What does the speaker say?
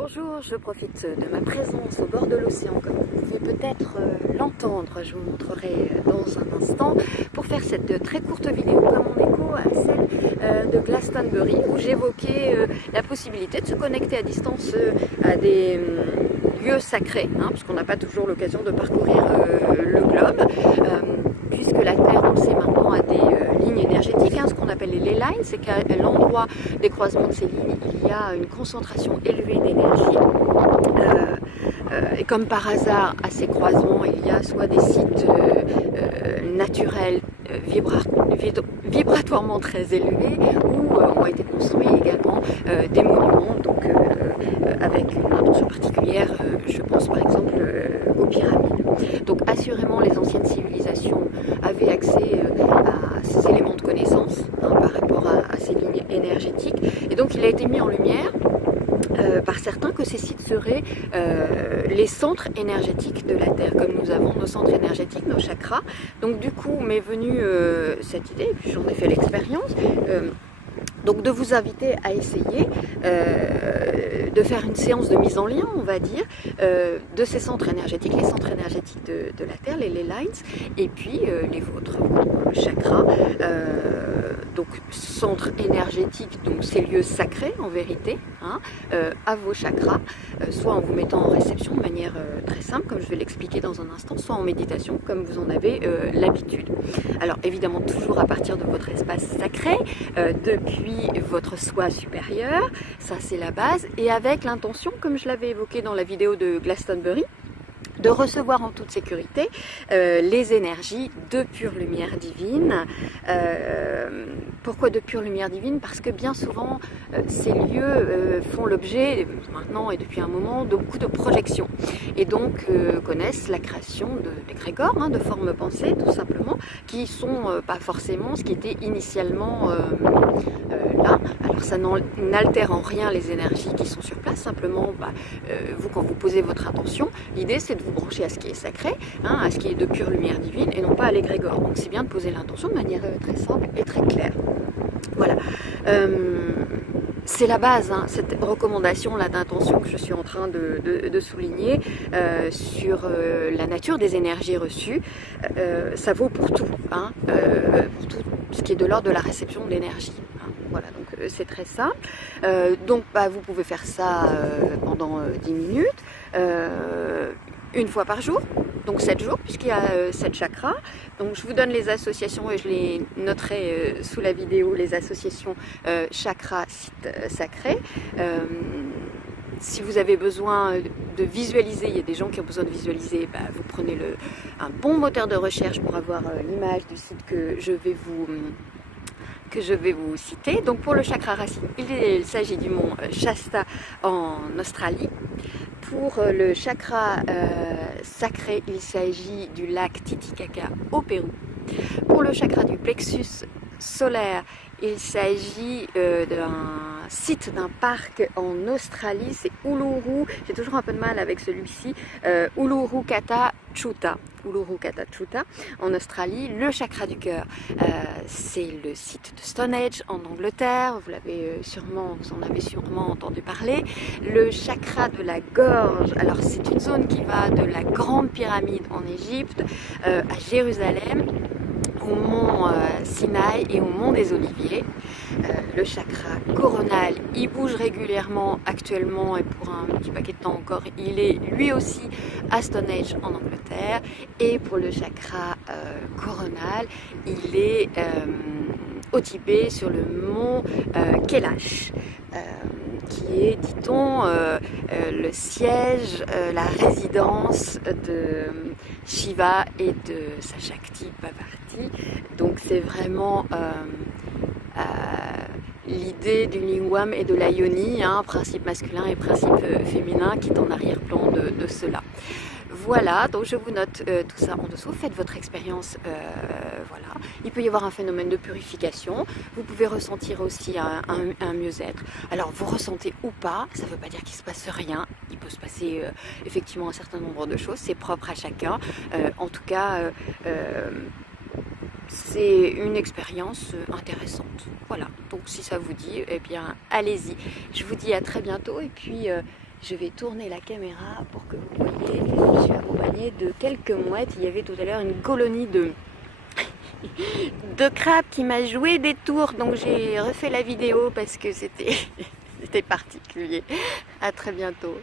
Bonjour, je profite de ma présence au bord de l'océan, comme vous pouvez peut-être l'entendre. Je vous montrerai dans un instant pour faire cette très courte vidéo comme en écho à celle de Glastonbury où j'évoquais la possibilité de se connecter à distance à des lieux sacrés, puisqu'on n'a pas toujours l'occasion de parcourir le globe, puisque la Terre, on le sait maintenant, a des lignes énergétiques, ce qu'on appelle les ley lines, c'est qu'à l'endroit des croisements de ces lignes, il y a une concentration élevée d'énergie. Et comme par hasard, à ces croisements, il y a soit des sites naturels vibratoirement très élevés, ou ont été construits également des monuments, donc avec une intention particulière, je pense par exemple aux pyramides. Donc assurément, les anciennes civilisations avaient accès à ces éléments de connaissance par rapport à ces lignes énergétiques, et donc il a été mis en lumière par certains que ces sites seraient les centres énergétiques de la Terre, comme nous avons nos centres énergétiques, nos chakras. Donc du coup m'est venue cette idée, et puis j'en ai fait l'expérience, donc de vous inviter à essayer de faire une séance de mise en lien, on va dire, de ces centres énergétiques, les centres énergétiques de la Terre, les ley lines, et puis les vôtres, chakras. Donc centre énergétique, donc ces lieux sacrés en vérité, à vos chakras, soit en vous mettant en réception de manière très simple, comme je vais l'expliquer dans un instant, soit en méditation, comme vous en avez l'habitude. Alors évidemment toujours à partir de votre espace sacré, depuis votre soi supérieur, ça c'est la base, et avec l'intention, comme je l'avais évoqué dans la vidéo de Glastonbury, de recevoir en toute sécurité les énergies de pure lumière divine. Pourquoi de pure lumière divine? Parce que bien souvent, ces lieux font l'objet, maintenant et depuis un moment, de beaucoup de projections. Et donc connaissent la création d'égrégores, de formes pensées, tout simplement, qui sont pas forcément ce qui était initialement là. Alors ça n'altère en rien les énergies qui sont sur place, simplement, vous, quand vous posez votre intention, l'idée c'est de vous brancher à ce qui est sacré, à ce qui est de pure lumière divine, et non pas à l'égrégore. Donc c'est bien de poser l'intention de manière très simple et très claire. Voilà. C'est la base, cette recommandation-là d'intention que je suis en train de souligner sur la nature des énergies reçues. Ça vaut pour tout, pour tout ce qui est de l'ordre de la réception de l'énergie. Voilà, donc c'est très simple. Donc vous pouvez faire ça pendant 10 minutes, une fois par jour, donc 7 jours, puisqu'il y a 7 chakras. Donc je vous donne les associations, et je les noterai sous la vidéo, les associations chakras, sites sacrés. Si vous avez besoin de visualiser, il y a des gens qui ont besoin de visualiser, vous prenez un bon moteur de recherche pour avoir l'image du site que je vais vous citer. Donc pour le chakra racine, il s'agit du mont Shasta en Australie. Pour le chakra sacré, il s'agit du lac Titicaca au Pérou. Pour le chakra du plexus solaire, il s'agit d'un site, d'un parc en Australie, c'est Uluru, j'ai toujours un peu de mal avec celui-ci, Uluru-Kata Tjuta en Australie. Le chakra du cœur, c'est le site de Stonehenge en Angleterre, vous en avez sûrement entendu parler. Le chakra de la gorge, alors c'est une zone qui va de la Grande Pyramide en Égypte à Jérusalem, au mont Sinaï et au mont des Oliviers. Le chakra coronal, il bouge régulièrement actuellement, et pour un petit paquet de temps encore, il est lui aussi à Stonehenge en Angleterre. Et pour le chakra coronal, il est au Tibet sur le mont Kailash, qui est, dit-on, le siège, la résidence de Shiva et de sa Shakti Parvati. Donc c'est vraiment l'idée du lingam et de la yoni, principe masculin et principe féminin, qui est en arrière-plan de cela. Voilà, donc je vous note tout ça en dessous, faites votre expérience, voilà. Il peut y avoir un phénomène de purification, vous pouvez ressentir aussi un mieux-être. Alors vous ressentez ou pas, ça ne veut pas dire qu'il ne se passe rien, il peut se passer effectivement un certain nombre de choses, c'est propre à chacun. En tout cas, c'est une expérience intéressante. Voilà, donc si ça vous dit, eh bien allez-y. Je vous dis à très bientôt, et puis je vais tourner la caméra pour que vous voyez. Je suis accompagnée de quelques mouettes. Il y avait tout à l'heure une colonie de crabes qui m'a joué des tours, donc j'ai refait la vidéo parce que c'était particulier. À très bientôt.